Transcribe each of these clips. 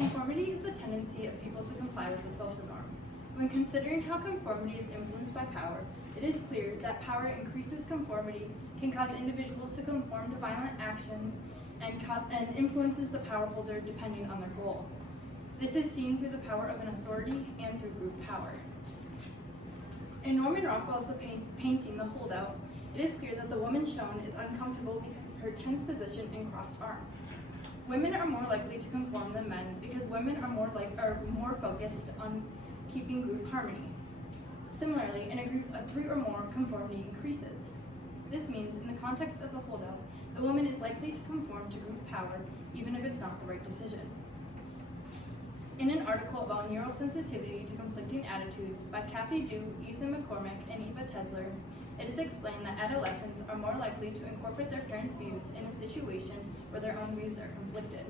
Conformity is the tendency of people to comply with a social norm. When considering how conformity is influenced by power, it is clear that power increases conformity, can cause individuals to conform to violent actions, and influences the power holder depending on their goal. This is seen through the power of an authority and through group power. In Norman Rockwell's painting, The Holdout, it is clear that the woman shown is uncomfortable because of her tense position and crossed arms. Women are more likely to conform than men because women are more focused on keeping group harmony. Similarly, in a group of 3 or more, conformity increases. This means, in the context of the holdout, the woman is likely to conform to group power, even if it's not the right decision. In an article about neurosensitivity to conflicting attitudes by Kathy Dew, Ethan McCormick, and Eva Tesler, it is explained that adolescents are more likely to incorporate their parents' views in a situation where their own views are conflicted.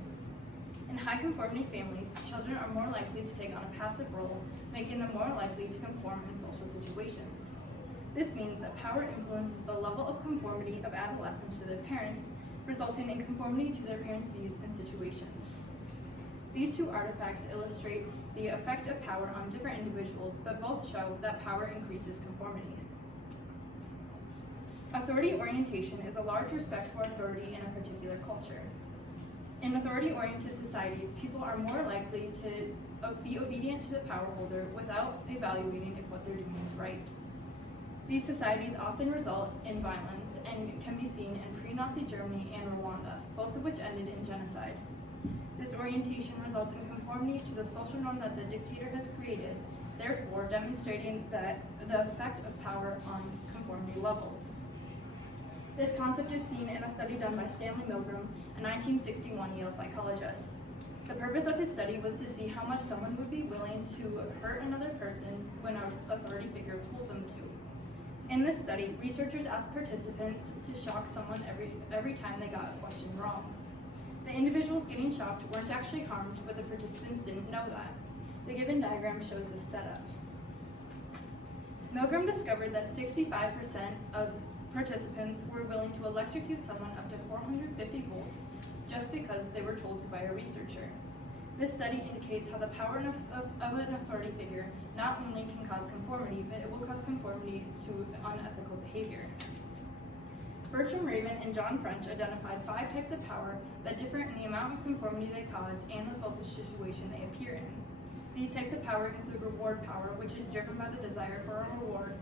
In high-conformity families, children are more likely to take on a passive role, making them more likely to conform in social situations. This means that power influences the level of conformity of adolescents to their parents, resulting in conformity to their parents' views and situations. These 2 artifacts illustrate the effect of power on different individuals, but both show that power increases conformity. Authority orientation is a large respect for authority in a particular culture. In authority-oriented societies, people are more likely to be obedient to the power holder without evaluating if what they're doing is right. These societies often result in violence and can be seen in pre-Nazi Germany and Rwanda, both of which ended in genocide. This orientation results in conformity to the social norm that the dictator has created, therefore demonstrating that the effect of power on conformity levels. This concept is seen in a study done by Stanley Milgram, a 1961 Yale psychologist. The purpose of his study was to see how much someone would be willing to hurt another person when an authority figure told them to. In this study, researchers asked participants to shock someone every time they got a question wrong. The individuals getting shocked weren't actually harmed, but the participants didn't know that. The given diagram shows this setup. Milgram discovered that 65% of participants were willing to electrocute someone up to 450 volts just because they were told to by a researcher. This study indicates how the power of an authority figure not only can cause conformity, but it will cause conformity to unethical behavior. Bertram Raven and John French identified 5 types of power that differ in the amount of conformity they cause and the social situation they appear in. These types of power include reward power, which is driven by the desire for a reward,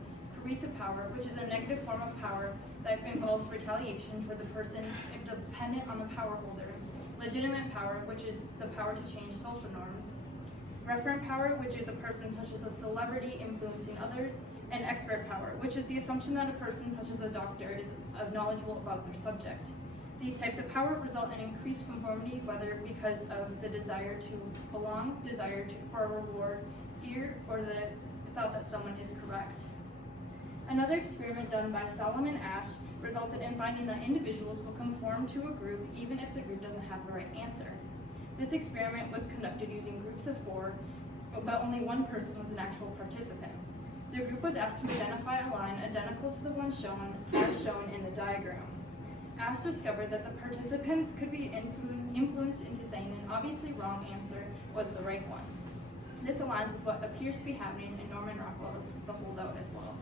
coercive power, which is a negative form of power that involves retaliation toward the person dependent on the power holder, legitimate power, which is the power to change social norms, referent power, which is a person such as a celebrity influencing others, and expert power, which is the assumption that a person such as a doctor is knowledgeable about their subject. These types of power result in increased conformity, whether because of the desire to belong, for a reward, fear, or the thought that someone is correct. Another experiment done by Solomon Ash resulted in finding that individuals will conform to a group even if the group doesn't have the right answer. This experiment was conducted using groups of 4, but only one person was an actual participant. The group was asked to identify a line identical to the one shown in the diagram. Ash discovered that the participants could be influenced into saying an obviously wrong answer was the right one. This aligns with what appears to be happening in Norman Rockwell's The Holdout as well.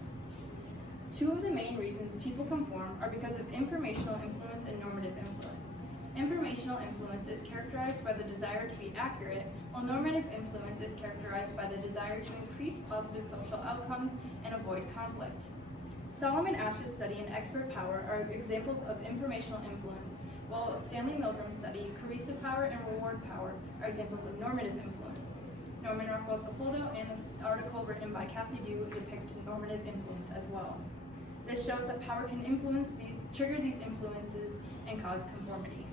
2 of the main reasons people conform are because of informational influence and normative influence. Informational influence is characterized by the desire to be accurate, while normative influence is characterized by the desire to increase positive social outcomes and avoid conflict. Solomon Ash's study and expert power are examples of informational influence, while Stanley Milgram's study, coercive power and reward power, are examples of normative influence. Norman Rockwell's The Holdout and this article written by Kathy Dew depict normative influence as well. This shows that power can trigger these influences and cause conformity.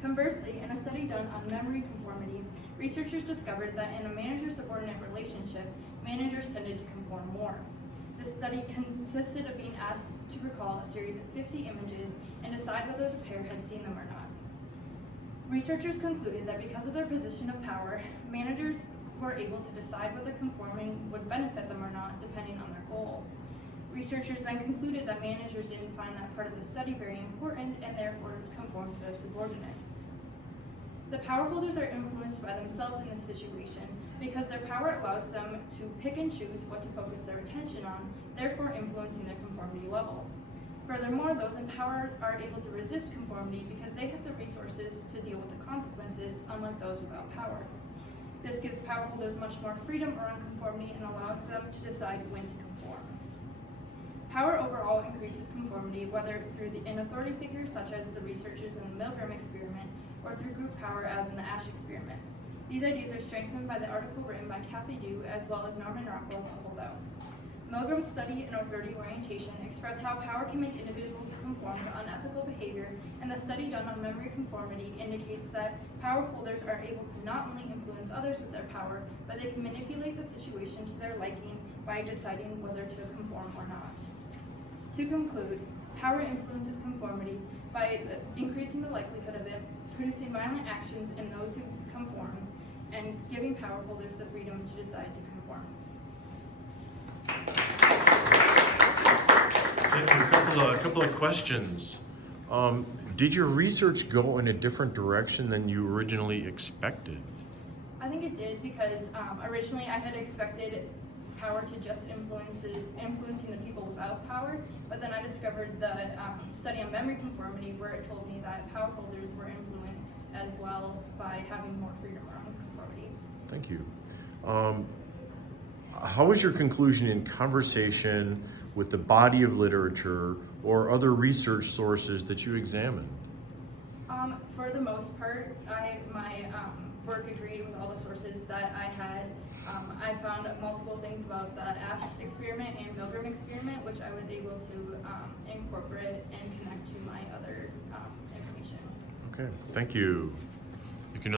Conversely, in a study done on memory conformity, researchers discovered that in a manager-subordinate relationship, managers tended to conform more. This study consisted of being asked to recall a series of 50 images and decide whether the pair had seen them or not. Researchers concluded that because of their position of power, managers were able to decide whether conforming would benefit them or not, depending on their goal. Researchers then concluded that managers didn't find that part of the study very important and therefore conformed to their subordinates. The power holders are influenced by themselves in this situation because their power allows them to pick and choose what to focus their attention on, therefore influencing their conformity level. Furthermore, those in power are able to resist conformity because they have the resources to deal with the consequences, unlike those without power. This gives power holders much more freedom around conformity and allows them to decide when to conform. Power overall increases conformity, whether through the in-authority figures, such as the researchers in the Milgram experiment, or through group power, as in the Ash experiment. These ideas are strengthened by the article written by Kathy Yu, as well as Norman Rockwell's holdout. Milgram's study in authority orientation expressed how power can make individuals conform to unethical behavior, and the study done on memory conformity indicates that power holders are able to not only influence others with their power, but they can manipulate the situation to their liking by deciding whether to conform or not. To conclude, power influences conformity by increasing the likelihood of it, producing violent actions in those who conform, and giving power holders the freedom to decide to conform. A couple of questions. Did your research go in a different direction than you originally expected? I think it did because originally I had expected power to just influencing the people without power, but then I discovered the study on memory conformity where it told me that power holders were influenced as well by having more freedom around conformity. Thank you. How was your conclusion in conversation with the body of literature or other research sources that you examined? For the most part, my work agreed with all the sources that I had. I found multiple things about the Ash experiment and Milgram experiment, which I was able to incorporate and connect to my other information. Okay, thank you.